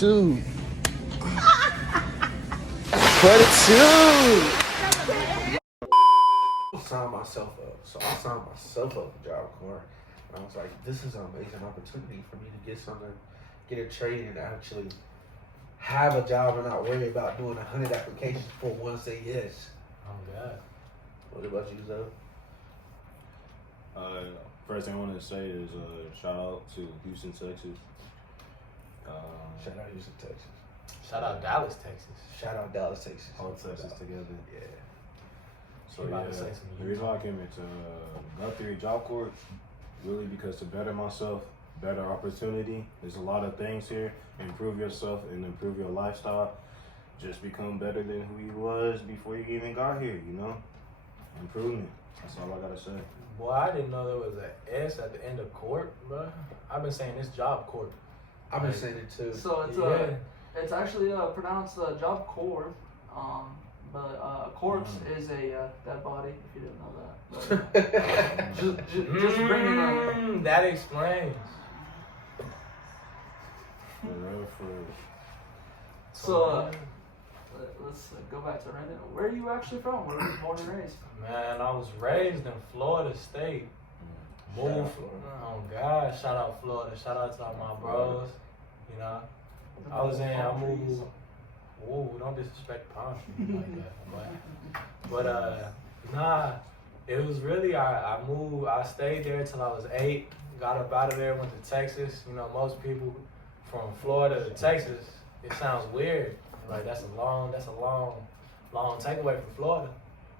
42. 42. Sign myself up. So I signed myself up for Job Corps. And I was like, this is an amazing opportunity for me to get something, get a trade and actually have a job and not worry about doing 100 applications for one say yes. Oh God. What about you, Zoe? First thing I wanted to say is shout out to Houston, Texas. Shout out Houston, Texas. Shout out Dallas, Texas. Shout out Dallas, Texas. All Texas together. Yeah. So You about yeah, to say some the reason why I came into Guthrie Job Corps, really because to better myself, better opportunity. There's a lot of things here. Improve yourself and improve your lifestyle. Just become better than who you was before you even got here, you know? Improvement. That's all I gotta say. Boy, I didn't know there was an S at the end of court, bro. I've been saying it's Job Corps. I've been saying it too. So it's it's actually pronounced Job Corps, but corpse is a dead body. If you didn't know that, but, just bring it up. That explains. For real, for real. So let's go back to Rendon. Where are you actually from? Where were you born and raised? Man, I was raised in Florida State. Moved. Oh God! Shout out Florida. Shout out to all my bros. You know, I moved. Whoa, don't disrespect palm trees like that. But nah, it was really I moved. I stayed there till I was 8. Got up out of there, went to Texas. You know, most people from Florida to Texas, it sounds weird. Like that's a long takeaway from Florida.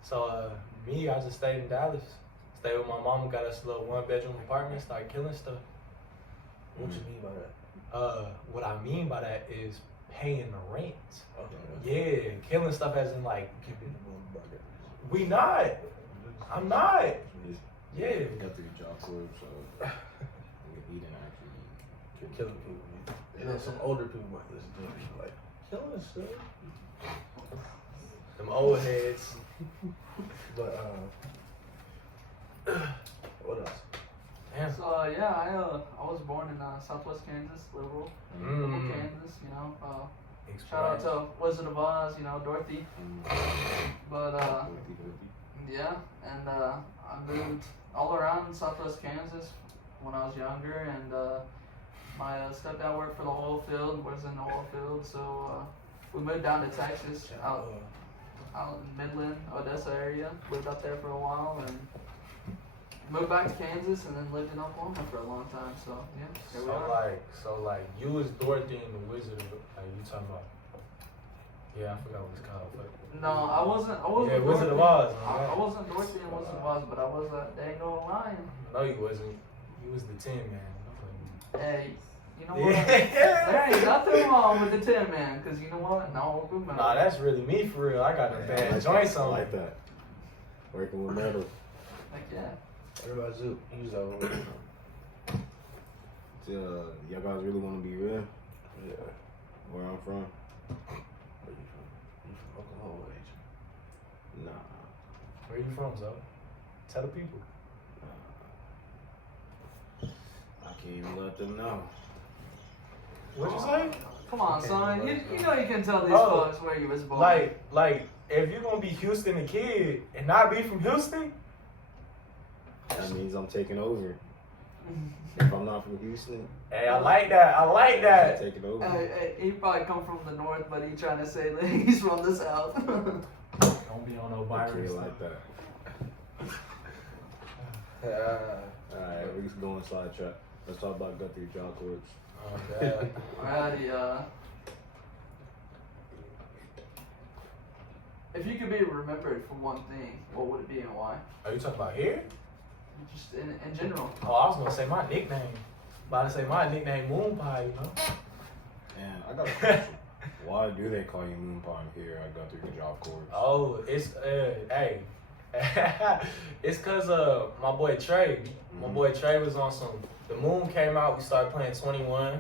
So me, I just stayed in Dallas. Stayed with my mama, got us a little 1-bedroom apartment, started killing stuff. What you mean by that? What I mean by that is paying the rent. Okay. Yeah, killing stuff as in like, Keeping the moon burger. we not. I'm not. Yeah. Guthrie Job Corps, so we didn't actually You're killing people, man. And then some older people might listen to it and be like, killing stuff. Them old heads. But what else? Damn. So yeah, I was born in Southwest Kansas, Liberal Kansas. You know, shout out to Wizard of Oz. You know, Dorothy. But yeah, and I moved all around Southwest Kansas when I was younger, and my stepdad worked for the oil field, was in the oil field, so we moved down to Texas, out in Midland, Odessa area. Lived up there for a while, and moved back to Kansas, and then lived in Oklahoma for a long time. So yeah, here we are. So like you was Dorothy and the Wizard. Like you talking about? Yeah, I forgot what it's called. But No, I wasn't. yeah, Dorothy. Wizard of Oz. I wasn't Dorothy and Wizard of Oz, but I was a dang old lion. No, you wasn't. You was the Tin Man. Hey, you know what? There ain't nothing wrong with the Tin Man, cause you know what? No, good man. Nah, that's really me for real. I got the bad joints I on. like that. Working with metal. Like yeah. What about Zook? He's over. Y'all guys really want to be real? Yeah. Where I'm from? Where you from? You from Oklahoma, ain't you? Nah. Where you from, Zoe? Tell the people. I can't even let them know. What'd you say? Come on, son. You know you can tell these Oh, folks where you was born. Like, if you gonna be Houston a kid and not be from Houston, That means I'm taking over. If I'm not from Houston, hey, I like that. I'm taking over. He probably come from the north, but he trying to say that he's from the south. don't be on no I virus. can't like that. Alright, we're just going sidetrack. Let's talk about Guthrie Job Corps. Oh, God. Alrighty, if you could be remembered for one thing, what would it be and why? Are you talking about here? Just in general. Oh, I was gonna say my nickname. About to say my nickname Moon Pie, you know? And I got a question. Why do they call you Moon Pie here at Guthrie Job Corps? Oh, it's hey. It's cause my boy Trey. My boy Trey was on some. The Moon came out. We started playing 21.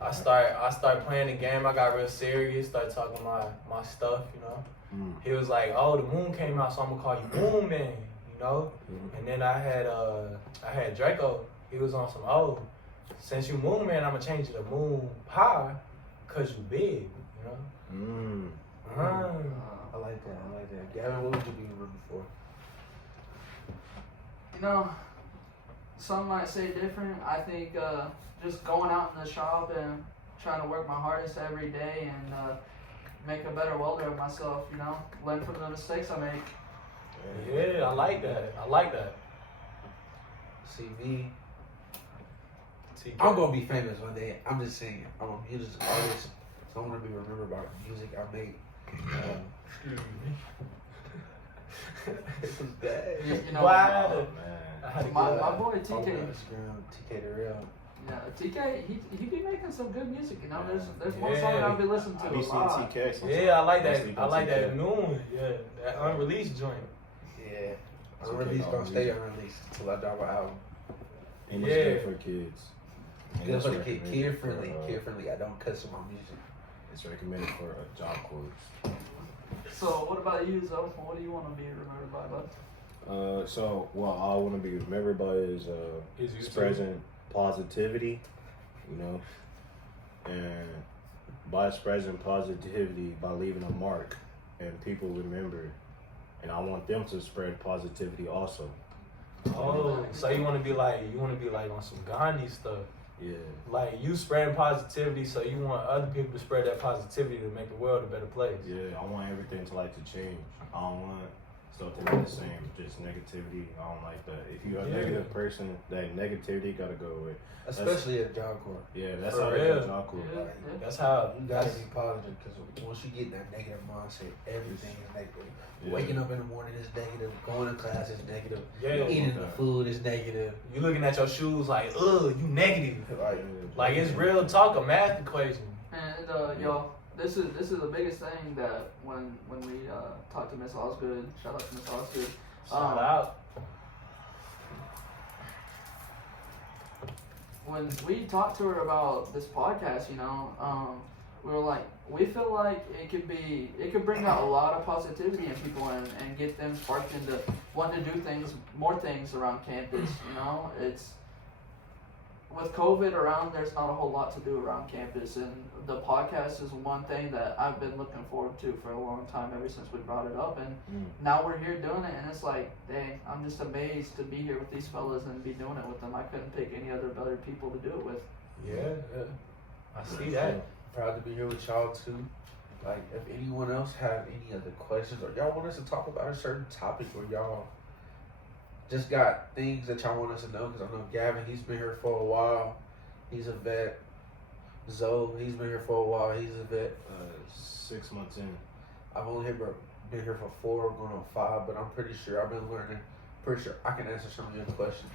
I started playing the game. I got real serious. Started talking my stuff. You know. He was like, "Oh, the Moon came out, so I'm gonna call you Moon Man." You know. And then I had Draco. He was on some. Oh, since you Moon Man, I'm gonna change it to Moon Pie. cause you big, you know. I like that. Gavin, what would you be remembered for? You know, some might say different. I think just going out in the shop and trying to work my hardest every day and make a better welder of myself, you know, learn from the mistakes I make. Yeah, I like that. See me, TK. I'm gonna be famous one day. I'm just saying, I'm a music artist, so I'm gonna be remembered by the music I make. Excuse me. It was bad. You know, Wow. Man. I had to my get out. boy On TK, Instagram, TK the Real. yeah, TK, he be making some good music, you know. There's one song I'll be listening to I a be seeing lot. TK sometimes. Yeah, I like that. Mostly I like TK. that new one. Yeah, that unreleased joint. Yeah, It's unreleased okay, gonna stay unreleased until I drop an album. And Yeah. it's good for kids. And Good it's for the kid, recommended friendly, for, kid friendly. I don't cuss in my music. It's recommended for job course. So what about you, Zoe? What do you want to be remembered by, bud? So what I want to be remembered by is Is you spreading positivity, you know, and by spreading positivity, by leaving a mark, and people remember, and I want them to spread positivity also. Oh, so you want to be like on some Gandhi stuff. Yeah. Like you spreading positivity, so you want other people to spread that positivity to make the world a better place. Yeah, I want everything to like to change. I don't want stuff to be the same, just negativity. I don't like that. If you're a Yeah. negative person, that negativity gotta go away. Especially at Job Corps. Yeah, that's For how real. it's job cool. Yeah. Like, That's how. you gotta be positive because once you get in that negative mindset, everything is negative. Yeah. Waking up in the morning is negative. Going to class is negative. Yeah. Eating the food is negative. You looking at your shoes like, ugh, you negative. Like, Like it's real talk, a math equation. And y'all, this is the biggest thing that when we talk to Miss Osgood, shout out to Miss Osgood. Shout out. When we talked to her about this podcast, you know, we were like, we feel like it could bring out a lot of positivity in people and get them sparked into wanting to do more things around campus. You know, it's with COVID around, there's not a whole lot to do around campus, and the podcast is one thing that I've been looking forward to for a long time, ever since we brought it up, and now we're here doing it, and it's like, dang, I'm just amazed to be here with these fellas and be doing it with them. I couldn't pick any other better people to do it with. Yeah. I see that. proud to be here with y'all too. Like, if anyone else have any other questions or y'all want us to talk about a certain topic or y'all just got things that y'all want us to know, because I know Gavin, he's been here for a while. He's a vet. Zoe, he's been here for a while. He's a vet. 6 months in. I've only been here for 4, going on 5, but I'm pretty sure I've been learning. Pretty sure I can answer some of your questions.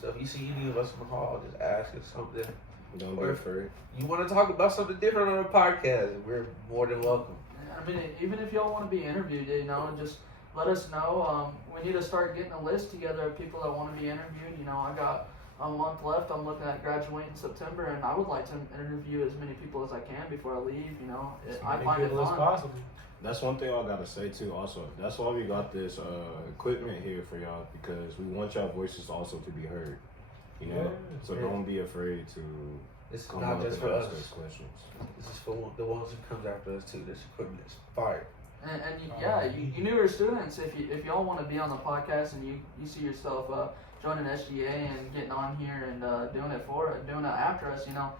So if you see any of us in the hall, just ask us something. Don't be Or afraid. you want to talk about something different on the podcast, we're more than welcome. I mean, even if y'all want to be interviewed, you know, just let us know. We need to start getting a list together of people that want to be interviewed. You know, I got a month left. I'm looking at graduating in September, and I would like to interview as many people as I can before I leave. You know, I find it people as fun. possible. That's one thing I gotta say too. Also, that's why we got this equipment here for y'all, because we want y'all voices also to be heard. You know, Yeah. so don't be afraid to It's come not up just and for ask us. those questions. This is for the ones who comes after us too. This equipment is fire. And you newer students, if y'all want to be on the podcast and you see yourself joining SGA and getting on here and doing it after us, you know,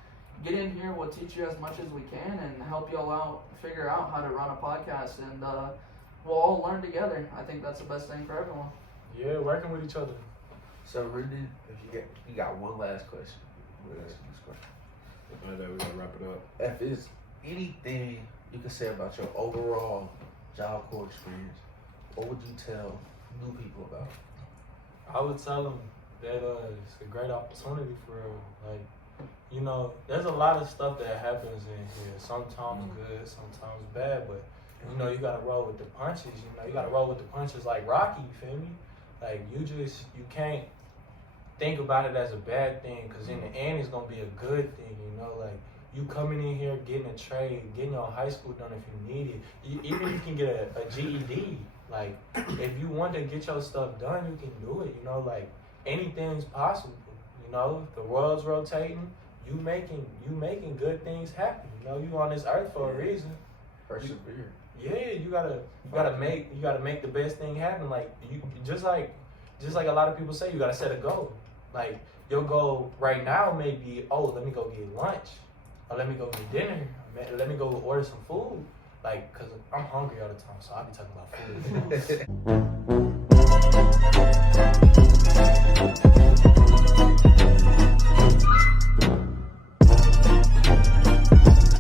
get in here. We'll teach you as much as we can and help y'all out, figure out how to run a podcast, and we'll all learn together. I think that's the best thing for everyone. Yeah, working with each other. So, Rendon, if you got one last question, we'll ask you this question. Then we're gonna wrap it up. If there's anything you can say about your overall Job Corps experience, what would you tell new people about? I would tell them that it's a great opportunity for real. Like, you know, there's a lot of stuff that happens in here. Sometimes good, sometimes bad, but you know, you gotta roll with the punches. You know, you gotta roll with the punches like Rocky. You feel me? Like you can't think about it as a bad thing, because in the end it's gonna be a good thing. You know, like you coming in here, getting a trade, getting your high school done if you need it. Even you can get a GED. Like, if you want to get your stuff done, you can do it. You know, like anything's possible. You know, the world's rotating. you making good things happen. You know, you on this earth for a reason. Persevere. Yeah, you gotta make the best thing happen. Like you just like a lot of people say, you gotta set a goal. Like your goal right now may be, oh, let me go get lunch, or let me go get dinner, let me go order some food. Like, cause I'm hungry all the time, so I be talking about food. You know?